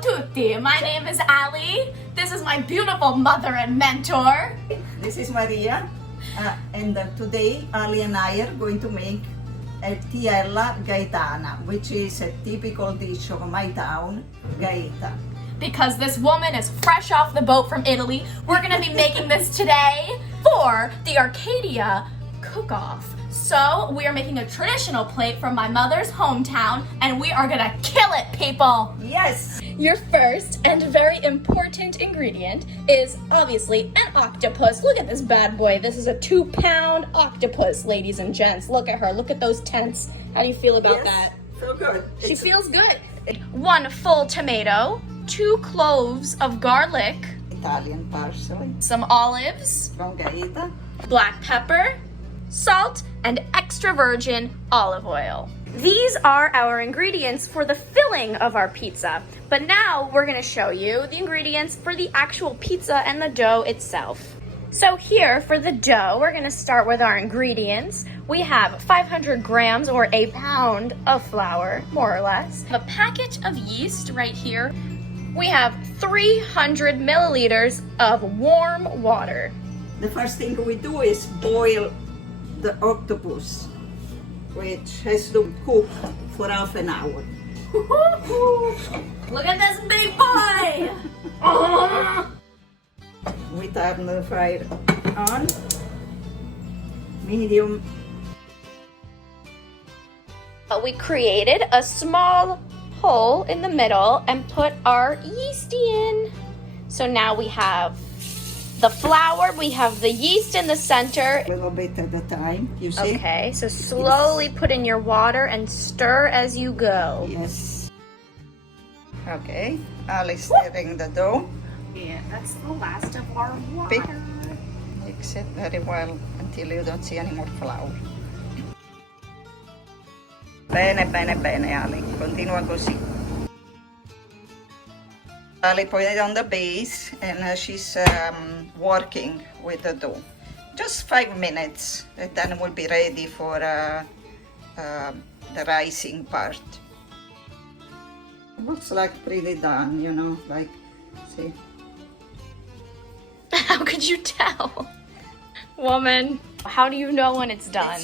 tutti, my name is Ali. This is my beautiful mother and mentor. This is Maria, and today Ali and I are going to make a tiella gaetana, which is a typical dish of my town, Gaeta. Because this woman is fresh off the boat from Italy, we're gonna be making this today for the Arcadia cook-off. So we are making a traditional plate from my mother's hometown, and we are gonna kill it, people! Yes! Your first and very important ingredient is obviously an octopus. Look at this bad boy. This is a 2-pound octopus, ladies and gents. Look at her. Look at those tents. How do you feel about that? So good. She feels good. 1 full tomato, 2 cloves of garlic, Italian parsley, some olives, from Gaeta, black pepper, salt, and extra virgin olive oil. These are our ingredients for the filling of our pizza, but now we're gonna show you the ingredients for the actual pizza and the dough itself. So here for the dough, we're gonna start with our ingredients. We have 500 grams or a pound of flour, more or less. A packet of yeast right here. We have 300 milliliters of warm water. The first thing we do is boil the octopus, which has to cook for half an hour. Look at this big boy! We turn the fire on, medium. We created a small hole in the middle and put our yeast in. So now we have the flour, we have the yeast in the center. A little bit at a time, you see? Okay, so slowly put in your water and stir as you go. Yes. Okay, Ali stirring the dough. Yeah, that's the last of our water. Mix it very well until you don't see any more flour. Bene, bene, bene, Ali. Continua così. Ali put it on the base and she's working with the dough. Just 5 minutes, and then we'll be ready for the rising part. Looks like pretty done, you know, like, see. How could you tell? Woman, how do you know when it's done?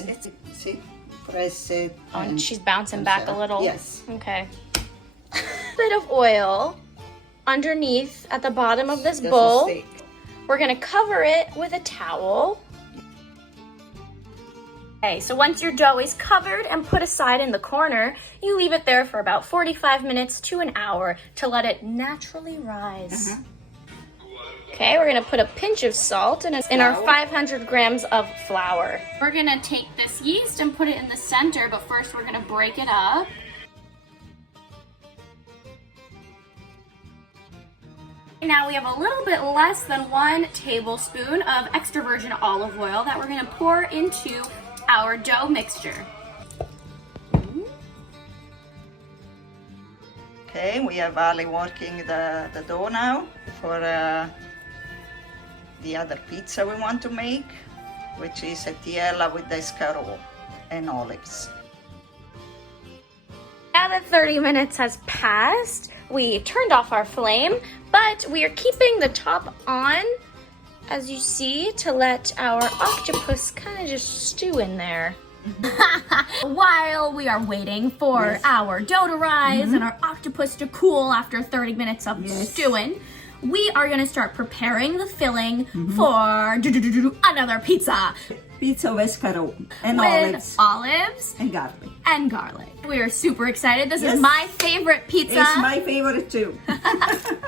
See, press it. Oh, and she's bouncing back a little? Yes. Okay. Bit of oil underneath at the bottom of this Just bowl. a stick. We're gonna cover it with a towel. Okay, so once your dough is covered and put aside in the corner, you leave it there for about 45 minutes to an hour to let it naturally rise. Okay, we're gonna put a pinch of salt in our 500 grams of flour. We're gonna take this yeast and put it in the center, but first we're gonna break it up. Now we have a little bit less than 1 tablespoon of extra virgin olive oil that we're gonna pour into our dough mixture. Okay, we have Ali working the dough now for the other pizza we want to make, which is a tiella with the Scarola and olives. Now that 30 minutes has passed, we turned off our flame, but we are keeping the top on, as you see, to let our octopus kind of just stew in there. While we are waiting for our dough to rise and our octopus to cool after 30 minutes of stewing, we are going to start preparing the filling for another pizza. Pizza with Escarole and with olives and garlic. And garlic. We are super excited. This is my favorite pizza. It's my favorite too.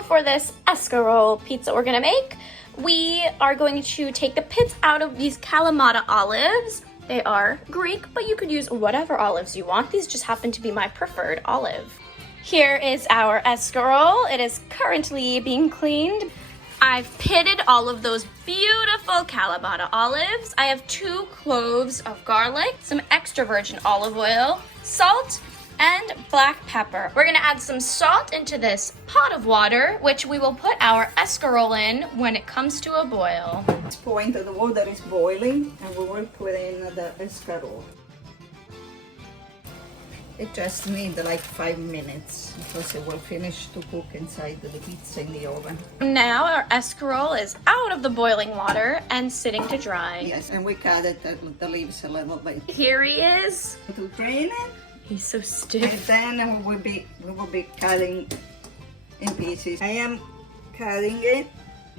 For this Escarole pizza we're gonna make, we are going to take the pits out of these Kalamata olives. They are Greek, but you could use whatever olives you want. These just happen to be my preferred olive. Here is our Escarole. It is currently being cleaned. I've pitted all of those beautiful Kalamata olives. I have 2 cloves of garlic, some extra virgin olive oil, salt, and black pepper. We're gonna add some salt into this pot of water, which we will put our Escarole in when it comes to a boil. At this point the water is boiling and we will put in the Escarole. It just needs like 5 minutes because it will finish to cook inside the pizza in the oven. Now our escarole is out of the boiling water and sitting to dry. Yes, and we cut it the leaves a little bit. Here he is. To drain it. He's so And stiff. then we will be cutting in pieces. I am cutting it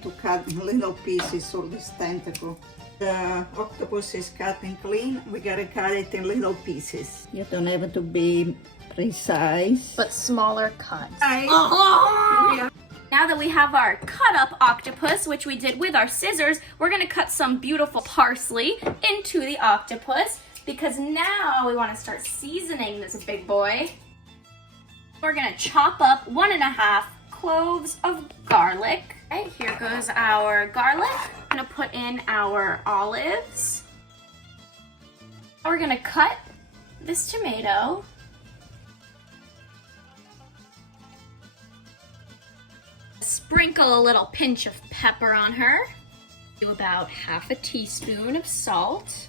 to cut in little pieces all this tentacle. The octopus is cut and clean. We gotta cut it in little pieces. You don't have to be precise. But smaller cuts. Yeah. Now that we have our cut up octopus, which we did with our scissors, we're gonna cut some beautiful parsley into the octopus because now we wanna start seasoning this big boy. We're gonna chop up 1.5 cloves of garlic. Okay, here goes our garlic. I'm gonna put in our olives. We're gonna cut this tomato. Sprinkle a little pinch of pepper on her. Do about 1/2 teaspoon of salt.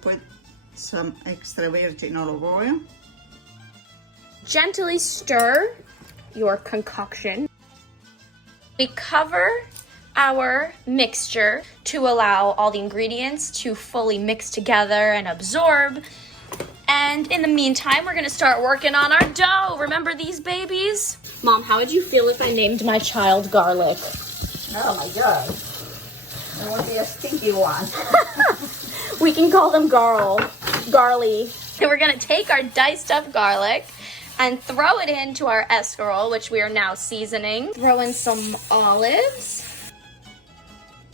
Put some extra virgin olive oil. Gently stir your concoction. We cover our mixture to allow all the ingredients to fully mix together and absorb. And in the meantime, we're gonna start working on our dough. Remember these babies? Mom, how would you feel if I named my child Garlic? Oh my god. It will be a stinky one. We can call them Garly. So we're gonna take our diced up garlic and throw it into our escarole, which we are now seasoning. Throw in some olives.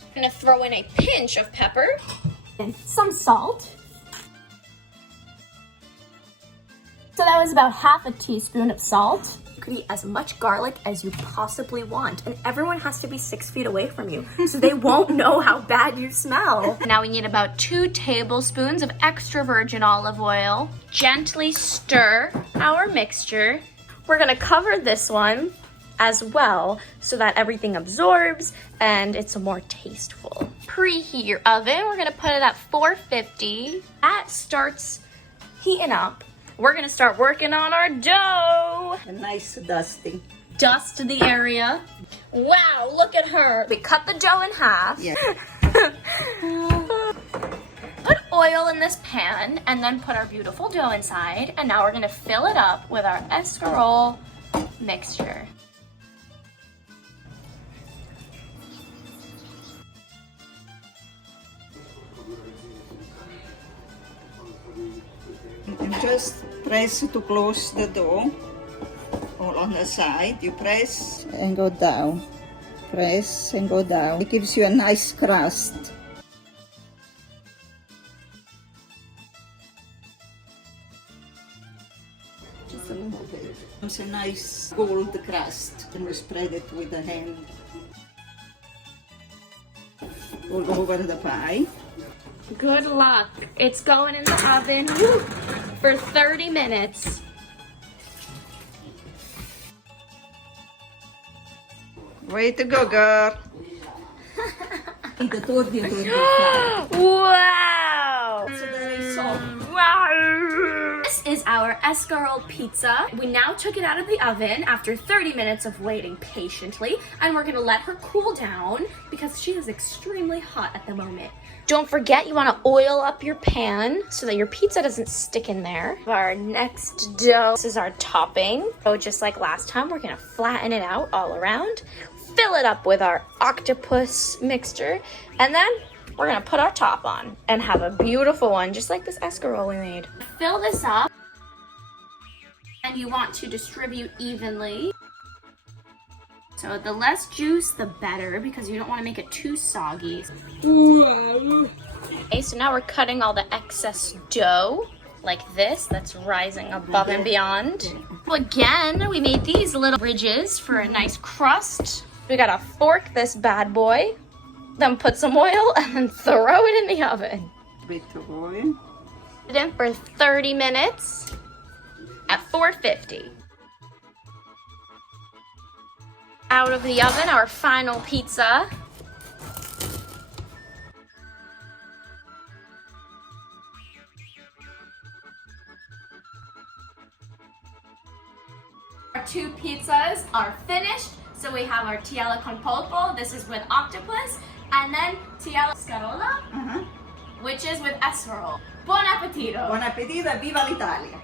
I'm gonna throw in a pinch of pepper and some salt. So that was about 1/2 teaspoon of salt. You can eat as much garlic as you possibly want, and everyone has to be 6 feet away from you, so they won't know how bad you smell. Now we need about 2 tablespoons of extra virgin olive oil. Gently stir our mixture. We're gonna cover this one as well so that everything absorbs and it's more tasteful. Preheat your oven. We're gonna put it at 450. That starts heating up. We're gonna start working on our dough. A nice dusting. Dust the area. Wow, look at her. We cut the dough in half. Yeah. Put oil in this pan and then put our beautiful dough inside. And now we're gonna fill it up with our escarole mixture. And just press to close the dough. All on the side. You press and go down. Press and go down. It gives you a nice crust. Just a little bit. It's a nice gold crust. And we spread it with the hand. All over the pie. Good luck. It's going in the oven for 30 minutes. Way to go, girl. Wow! very soft. Wow! This is our escarole pizza. We now took it out of the oven after 30 minutes of waiting patiently, and we're gonna let her cool down because she is extremely hot at the moment. Don't forget, you want to oil up your pan so that your pizza doesn't stick in there. Our next dough, this is our topping. So just like last time, we're gonna flatten it out all around, fill it up with our octopus mixture, and then we're gonna put our top on and have a beautiful one, just like this escarole we made. Fill this up, and you want to distribute evenly. So the less juice, the better, because you don't want to make it too soggy. Okay, so now we're cutting all the excess dough, like this, that's rising above and beyond. So again, we made these little ridges for a nice crust. We gotta fork this bad boy, then put some oil, and then throw it in the oven. Bit of oil. Put it in for 30 minutes at 450. Out of the oven, our final pizza. pizzas are finished. So we have our tiella con polpo. This is with octopus. And then tiella scarola, which is with escarole. Buon appetito! Buon appetito e viva l'Italia!